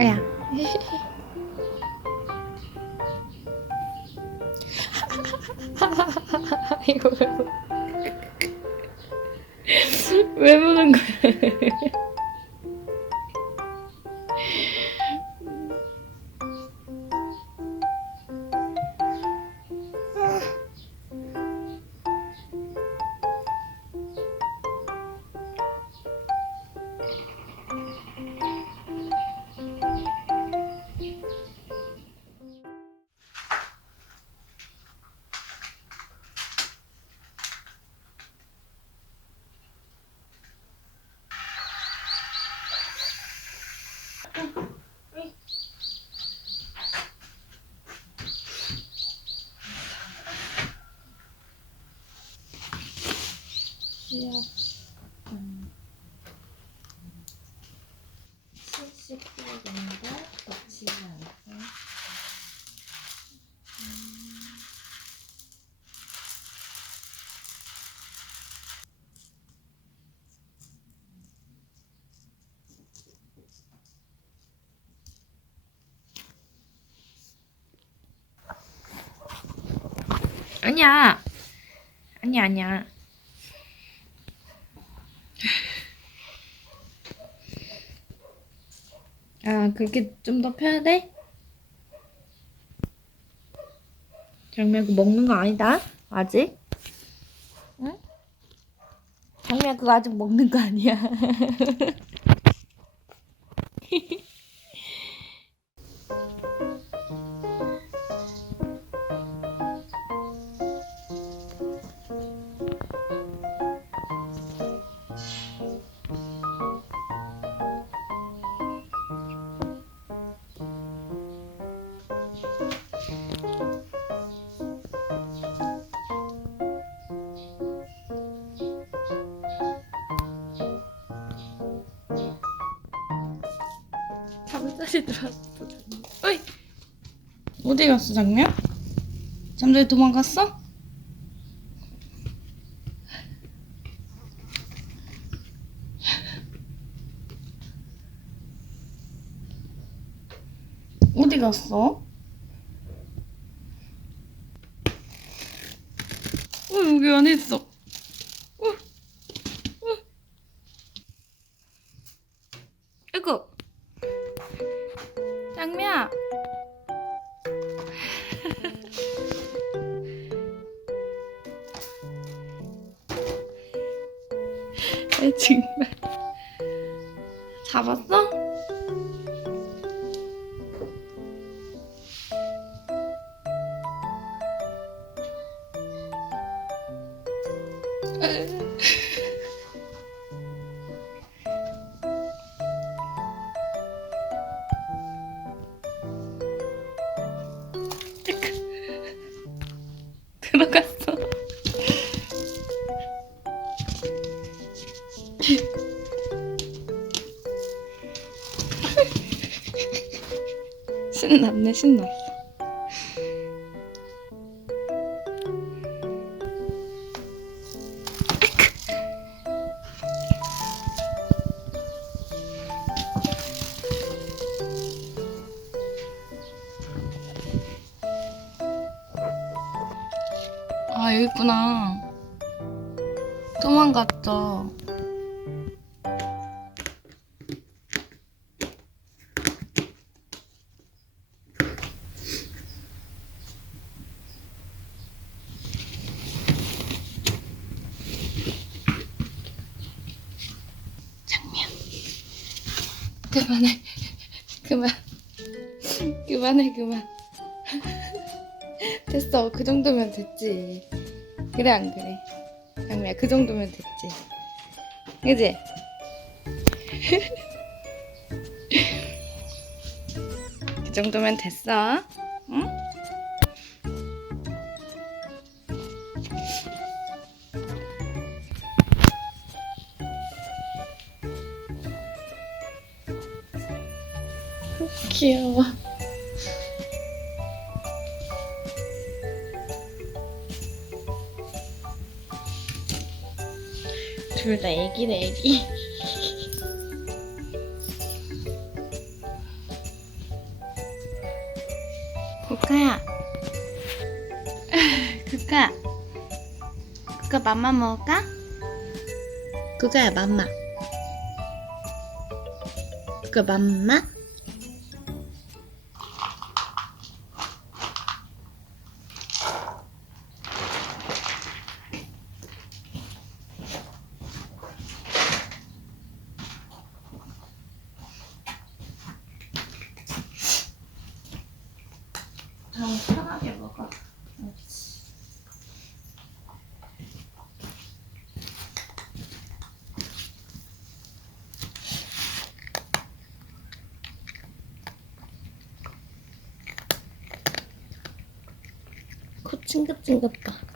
야. 이거 왜, 보- 왜 보는 거야? Yeah. 아니야. 아니야, 아니야. 아, 그렇게 좀 더 펴야 돼? 장미야, 그거 먹는 거 아니다. 아직. 응? 장미야, 그거 아직 먹는 거 아니야. 잠자리 들어왔어. 어이! 어디 갔어, 장미야? 잠자리 도망갔어? 어디 갔어? 어, 여기 안에 있어. 어, 에 정말 잡았어? 신났네, 신났어. 아, 여기 있구나. 도망갔죠. 그만해. 그만. 그만해, 그만. 됐어. 그 정도면 됐지. 그래, 안 그래? 장미야, 그 정도면 됐지. 그지? 그 정도면 됐어. 응? 귀여워. 둘 다 애기네 애기. 국화야. 국화. 국화 맘마 먹을까? 국화야 맘마. 국화 맘마. 좀 편하게 먹어. 옳지. 코 찡긋찡긋다.